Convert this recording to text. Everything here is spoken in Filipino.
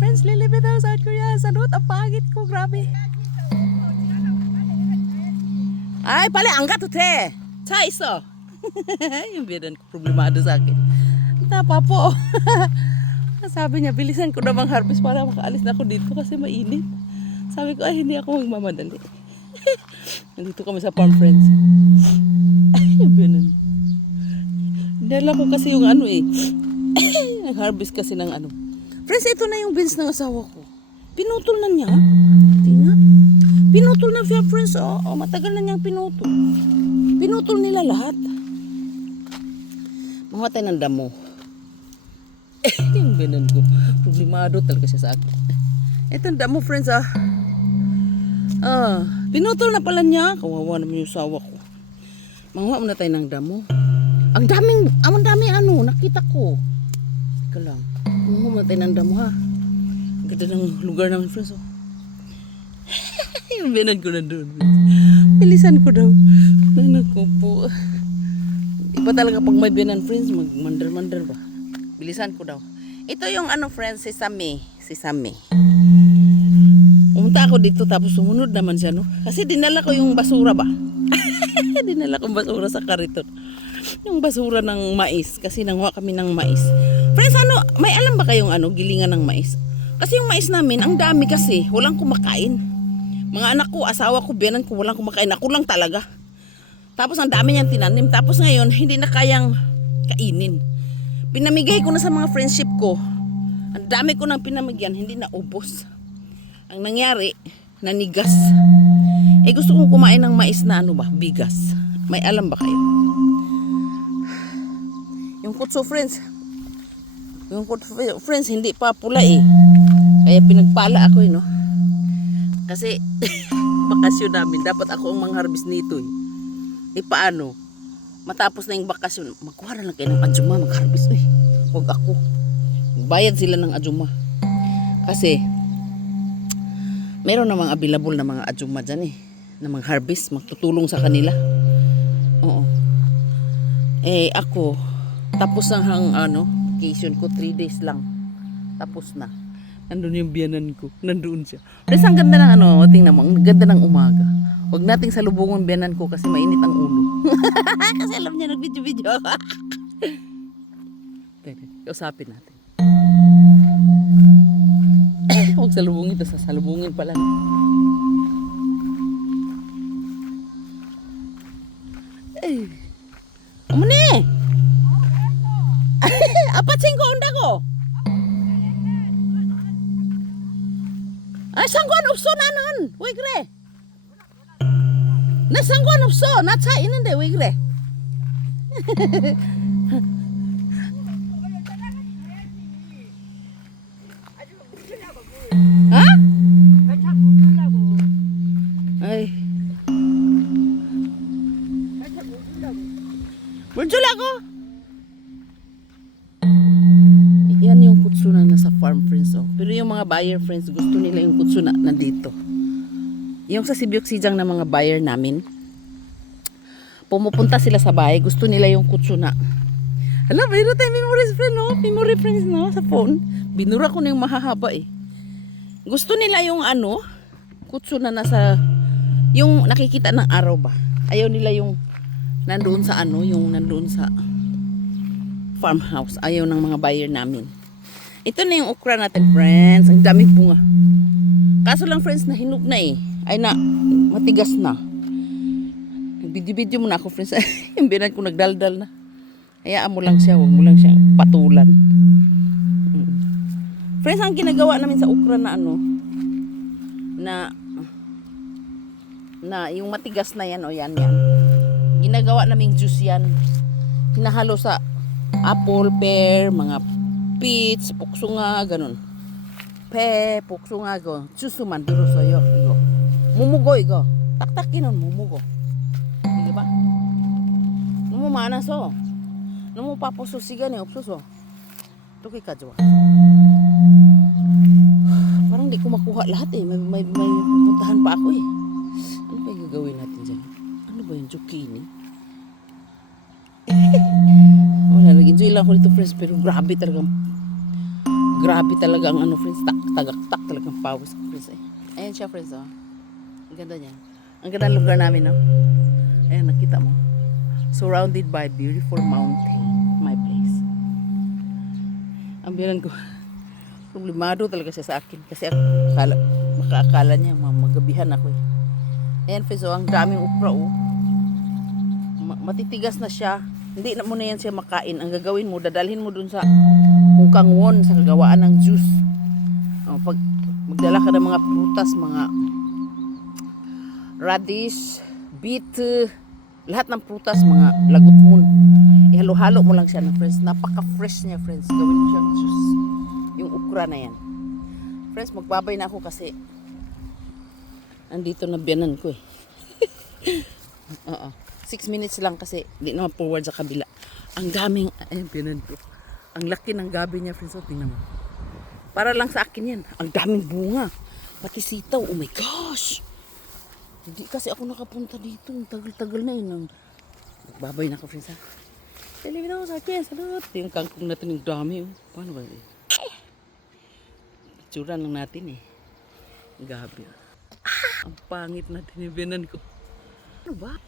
friends, lilipit ako sa South Korea. Salud, ang pangit ko, grabe. Ay, pala, angkat ute. Sa iso. Yung biyanan ko, problemado sa akin. Tapa po. Sabi niya, bilisan ko na bang harvest para makaalis na ako dito kasi mainit. Sabi ko, ay, hindi ako magmamadali. Nandito kami sa farm, friends. Ay, yung biyanan. Dala ko kasi yung ano eh. Nag-harvest kasi ng ano. Friends, ito na yung beans ng asawa ko. Pinutol na niya. Tingnan. Pinutol na siya, friends. Oh, matagal na niyang pinutol. Pinutol nila lahat. Mamatay ng damo. Yung binan ko. Problemado talaga siya sa akin. Ito ang damo, friends, ah. Pinutol na pala niya. Kawawa naman yung asawa ko. Manguha muna tayo ng damo. Ang daming ano, nakita ko. Teka lang. Manguha muna tayo ng damo, ha. Ang ganda ng lugar namin, friends, oh. Yung binan ko na doon. Bilisan ko daw. Naku po. Iba talaga pag may binan, friends, magmandar-mandar ba. Bilisan ko daw. Ito yung ano, friends, sesame. Sesame. Pumunta ako dito tapos sumunod naman siya, no? Kasi dinala ko yung basura ba. Dinala ko basura sa kariton. Yung basura ng mais. Kasi nanguha kami ng mais. Friends, ano, may alam ba kayong ano, gilingan ng mais? Kasi yung mais namin, ang dami kasi. Walang kumakain. Mga anak ko, asawa ko, biyanan ko, walang kumakain. Ako lang talaga. Tapos ang dami niyang tinanim. Tapos ngayon, hindi na kayang kainin. Pinamigay ko na sa mga friendship ko. Ang dami ko nang pinamigyan, hindi na ubos. Ang nangyari, nanigas. Eh gusto kong kumain ng mais na ano ba, bigas. May alam ba kayo? Yung kutso, friends. Yung kutso, friends, hindi pa pula eh. Kaya pinagpala ako eh, no? Kasi, bakasyon namin, dapat ako ang mang-harvest nito eh. Eh paano? Matapos na yung bakasyon, magkuha na lang kayo ng adyuma, mag-harvest eh. Huwag ako. Bayad sila ng adyuma. Kasi, meron namang available na mga adyuma dyan eh. Na mag-harvest, magtutulong sa kanila. Oo. Eh ako, tapos ang ano, vacation ko, 3 days lang. Tapos na. Nandun yung biyanan ko. Nandoon siya. Pero ang ganda ng ano, tingnan mo, ang ganda ng umaga. Huwag nating salubungan biyanan ko kasi mainit ang ulo. Kasi alam niya, nag-video-video ako. Teka, kausapin natin. Huwag salubungin, ito sasalubungin pala. Eh, ano ni? Apat singko onda ko. Ay, sangguan upso na nun. Wigre. Na sangguan upso. Natsa inin de, wigre. Ha? Ay. Burjul ako. Yan yung kutsu na nasa farm, friends, oh. Pero yung mga buyer, friends, gusto nila yung kutsu na nandito. Yung sa Sibyok-Sijang na mga buyer namin, pumupunta sila sa bahay, gusto nila yung kutsu na. Hala, mayroon tayo memories, friend, no? Memory, friends, no? Sa phone. Binura ko na yung mahahaba, eh. Gusto nila yung ano, kutsu na nasa, yung nakikita ng araw ba? Ayaw nila yung nandoon sa ano, yung nandoon sa farmhouse. Ayaw ng mga buyer namin. Ito na yung okra natin, friends. Ang daming bunga. Kaso lang, friends, na hinog na eh. Ay na, matigas na. Video-video muna ako, friends. Yung binan ko nagdaldal na. Hayaan mo lang siya, huwag mo lang siyang patulan. Friends, ang ginagawa namin sa okra na ano, na yung matigas na yan, o yan. Ginagawa naming juice yan. Hinahalo sa apple, pear, mga peach, puksunga, ganun. Puksunga, go. Juice man, duro sa'yo. Mumugo, igo. Taktakin nun, mumugo. Di ba? Numumanas, oh. Numupapususigan, eh, upsus, oh. Ito kay Kajwa. Parang di ko makuha lahat, eh. May pupuntahan pa ako, eh. Ano ba yung gagawin natin dyan? Ano ba yung zucchini? Wala, nag-enjoy lang ako dito, friends, pero grabe talagang grabe talaga ang ano friends, tagaktak talagang pawis ko friends eh. Ayan siya friends oh. Ang ganda niya. Ang ganda ng lugar namin no. Ayan nakita mo. Surrounded by beautiful mountain, my place. Ang bilan ko, problemado talaga siya sa akin kasi ako makaakala niya magabihan ako eh. Ayan friends oh, ang daming okra oh. Matitigas na siya. Hindi na mo na yan siya makain. Ang gagawin mo, dadalhin mo dun sa kung kangwon sa kagawaan ng juice. Pag magdala ka ng mga prutas, mga radish, beet, lahat ng prutas, mga lagutmon. Ihalo-halo mo lang siya ng friends. Napaka-fresh niya friends. Gawin mo siyang juice. Yung okra na yan. Friends, magbabay na ako kasi andito na biyanan ko eh. Oo. 6 minutes lang kasi di naman forward sa kabila. Ang daming, ayun, pinan ko. Ang laki ng gabi niya, friends. Tingnan mo. Para lang sa akin yan. Ang daming bunga. Pati sitaw. Oh my gosh! Hindi kasi ako nakapunta dito. Tagal-tagal na yun. Babay na ako, friends. Talibin ako sa akin. Salut. Yung kangkong natin yung dami. Oh. Paano ba yun? Picture lang natin eh. Gabi. Ang pangit natin yung binan ko. Ano ba?